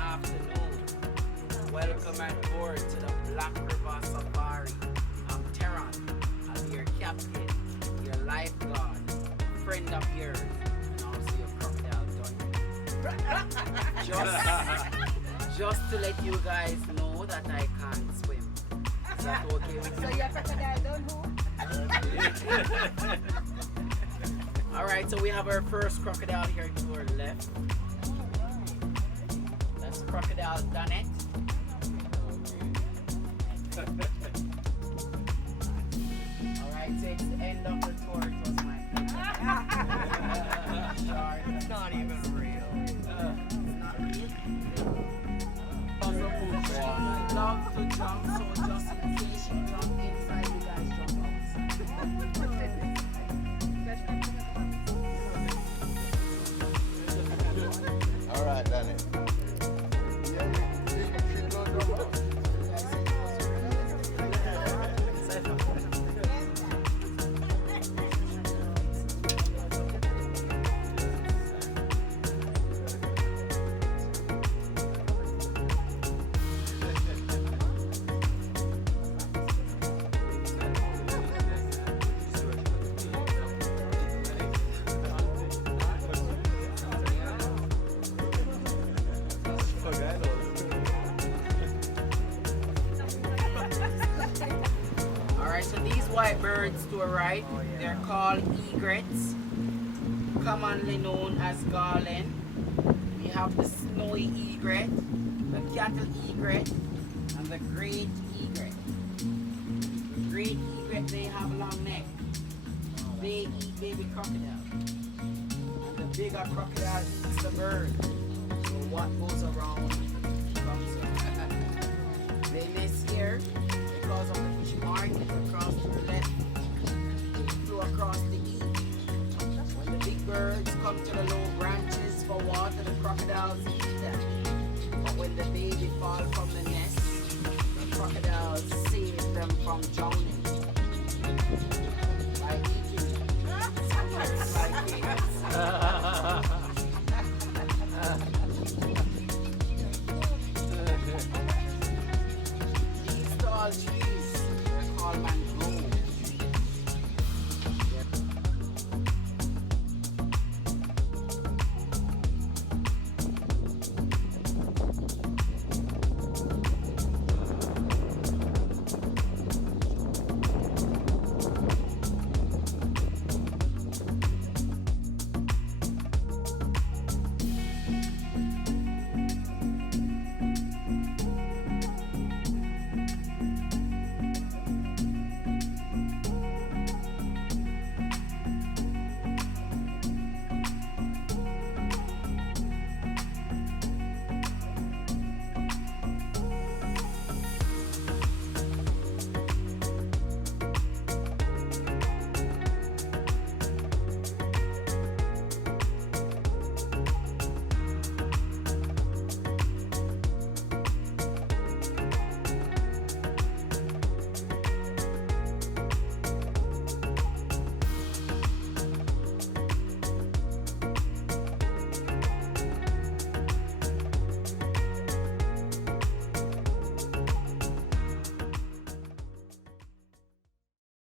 afternoon. Welcome and board to the Black River Safari. I'm Theron. I'll be your captain, your lifeguard, friend of yours, and also your crocodile dungeon. Just to let you guys know that I can't swim. Is that okay with you? So you're crocodile done who? Alright, so we have our first crocodile here to our left. That's Crocodile Donnet. Alright, so it's the end of the tour. It was my It's not even real. not real. Love to jump, so just in case you jump inside, you guys jump out. Alright, Danny. Alright, so these white birds to our right, they're called egrets, commonly known as garland. We have the snowy egret, the cattle egret, and the great egret. The great egret, they have a long neck. They eat baby crocodile. And the bigger crocodile eats the bird. So what goes around comes around. They nest here because of the fish market across to the left. They flew across the east. When the big birds come to the low branches for water, the crocodiles eat them. But when the baby fall from the nest, the crocodiles save them from drowning.